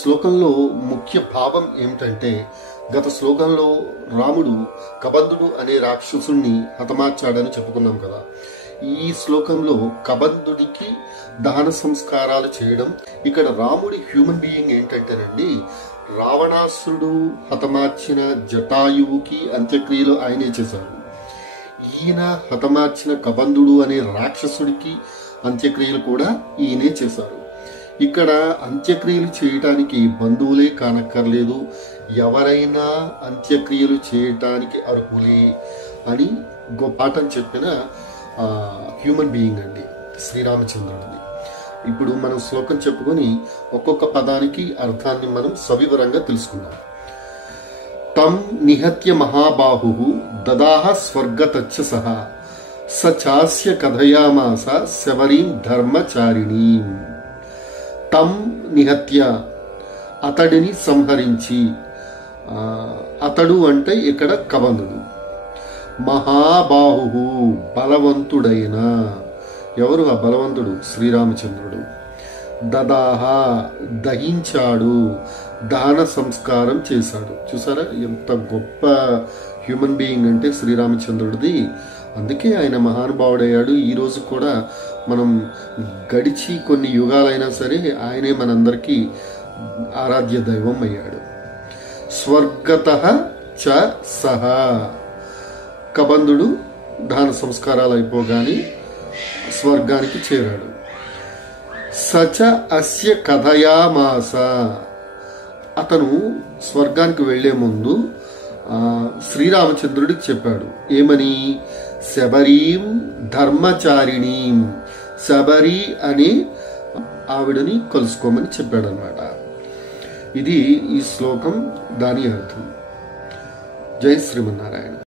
శ్లోకంలో ముఖ్య భావం ఏమిటంటే, గత శ్లోకంలో రాముడు కబంధుడు అనే రాక్షసుణ్ణి హతమార్చాడని చెప్పుకున్నాం కదా. ఈ శ్లోకంలో కబంధుడికి దహన సంస్కారాలు చేయడం, ఇక్కడ రాముడి హ్యూమన్ బీయింగ్ ఏంటంటేనండి, రావణాసురుడు హతమార్చిన జటాయువుకి అంత్యక్రియలు ఆయనే చేశారు. ఈయన హతమార్చిన కబంధుడు అనే రాక్షసుడికి అంత్యక్రియలు కూడా ఈయనే చేశారు. ఇక్కడ అంత్యక్రియలు చేయటానికి బంధువులే కానక్కర్లేదు, ఎవరైనా అంత్యక్రియలు చేయటానికి అర్హులే అని గొప్ప పాఠం చెప్పిన హ్యూమన్ బీయింగ్ అండి శ్రీరామచంద్రుడిది. ఇప్పుడు మనం శ్లోకం చెప్పుకొని ఒక్కొక్క పదానికి అర్థాన్ని మనం సవివరంగా తెలుసుకుందాం. తం నిహత్య మహాబాహు దదాహ స్వర్గతచ్చ సహా స చాస్య కథయామాస శబరీం ధర్మచారిణీం. తం నిహత్య అతడిని సంహరించి, అతడు అంటే ఇక్కడ కబంధుడు. మహాబాహు బలవంతుడైన, ఎవరు ఆ బలవంతుడు? శ్రీరామచంద్రుడు. దదాహ దహించాడు, దహన సంస్కారం చేశాడు. చూసారా ఎంత గొప్ప హ్యూమన్ బీయింగ్ అంటే శ్రీరామచంద్రుడిది. అందుకే ఆయన మహానుభావుడయ్యాడు. ఈరోజు కూడా మనం గడిచి కొన్ని యుగాలైనా సరే ఆయనే మనందరికీ ఆరాధ్య దైవం అయ్యాడు. స్వర్గతః చ సహ, కబంధుడు దహన సంస్కారాలు అయిపోగానే స్వర్గానికి చేరాడు. సచ అస్య కథయామాస, అతను స్వర్గానికి వెళ్లే ముందు శ్రీరామచంద్రుడికి చెప్పాడు. ఏమని? శబరీం ధర్మచారిణీం, శబరి అని ఆవిడని కలుసుకోమని చెప్పాడనమాట. ఇది ఈ శ్లోకం, దాని అర్థం. జై శ్రీమన్నారాయణ.